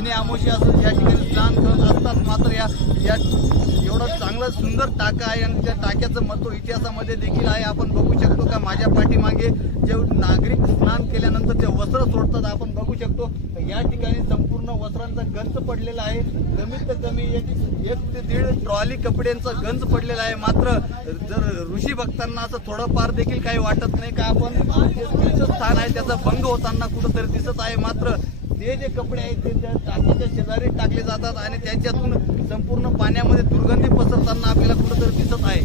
शनी आमोशी असं या ठिकाणी स्नान करत असतात. मात्र या या एवढं चांगलं सुंदर टाका आहे आणि त्या टाक्याचं महत्त्व इतिहासामध्ये देखील आहे. आपण बघू शकतो का माझ्या पाठीमागे जे नागरिक स्नान केल्यानंतर जे वस्त्र सोडतात आपण बघू शकतो. या ठिकाणी संपूर्ण वस्त्रांचा गंज पडलेला आहे. कमीत कमी एक एक ते दीड ट्रॉली कपड्यांचा गंज पडलेला आहे. मात्र जर ऋषी भक्तांना असं थोडंफार देखील काही वाटत नाही का आपण जे तीर्थस्थान आहे त्याचा भंग होताना कुठंतरी दिसत आहे. मात्र ते जे कपडे आहेत ते त्या टाकीच्या शेजारी टाकले जातात आणि त्याच्यातून संपूर्ण पाण्यामध्ये दुर्गंधी पसरताना आपल्याला कुठंतरी दिसत आहे.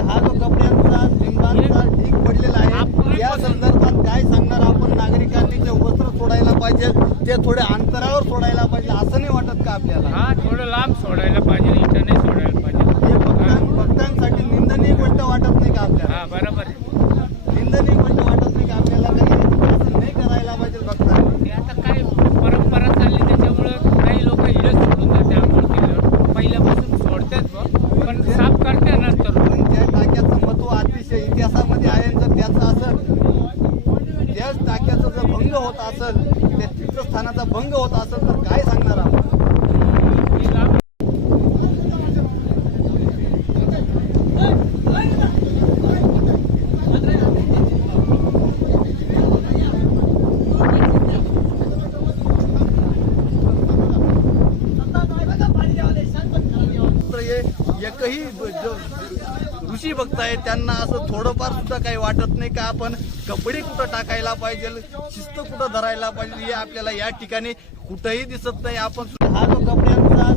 हा जो कपड्यांचा लिंबांचा ढीक पडलेला आहे या संदर्भात काय सांगणार आपण नागरिकांनी? जे वस्त्र सोडायला पाहिजे ते थोडे अंतरावर सोडायला पाहिजे असं नाही वाटत का आपल्याला? हा थोडं लांब सोडायला पाहिजे इथं नाही सोडायला पाहिजे हे भक्तां भक्तांसाठी निंदनीय गोष्ट वाटत नाही का आपल्याला हा बरोबर आहे निंदनीय गोष्ट वाटत नाही का आपल्याला काही असं नाही करायला पाहिजे भक्तांनी ते आता काय परंपरा चालली त्याच्यामुळं काही लोक हिरच सोडून जाते आंघोळ केल्यावर पहिल्यापासून पण साफ करते नंतर त्या टाक्याचं महत्त्व अतिशय इतिहासामध्ये आहे. जर त्याचं असं त्याच टाक्याचा जर भंग होत असेल त्या तीर्थस्थानाचा भंग होत असेल तर काय सांगणार आहोत हे लांब तर हे काही ऋषी भक्त त्यांना असं थोडंफार सुद्धा काही वाटत नाही का आपण कपडे कुठं टाकायला पाहिजे शिस्त कुठं धरायला पाहिजे हे आपल्याला या ठिकाणी कुठंही दिसत नाही. आपण हा जो कपड्यांचा